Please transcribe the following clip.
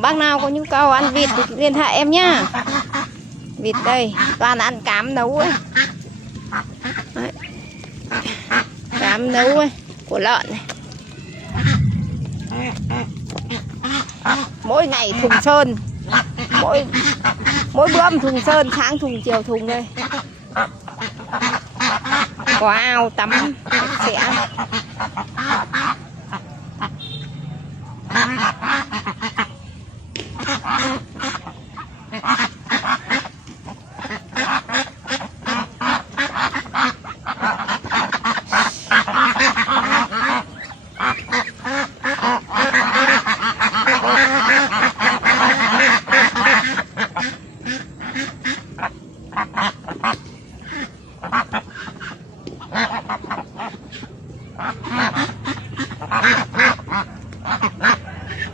bác nào có nhu cầu ăn vịt thì liên hệ em nhá. Vịt đây toàn ăn cám nấu ấy. Đấy. Cám nấu ấy của lợn này. Mỗi ngày thùng sơn, mỗi bữa thùng sơn, sáng thùng chiều thùng đây. Có ao tắm sạch sẽ.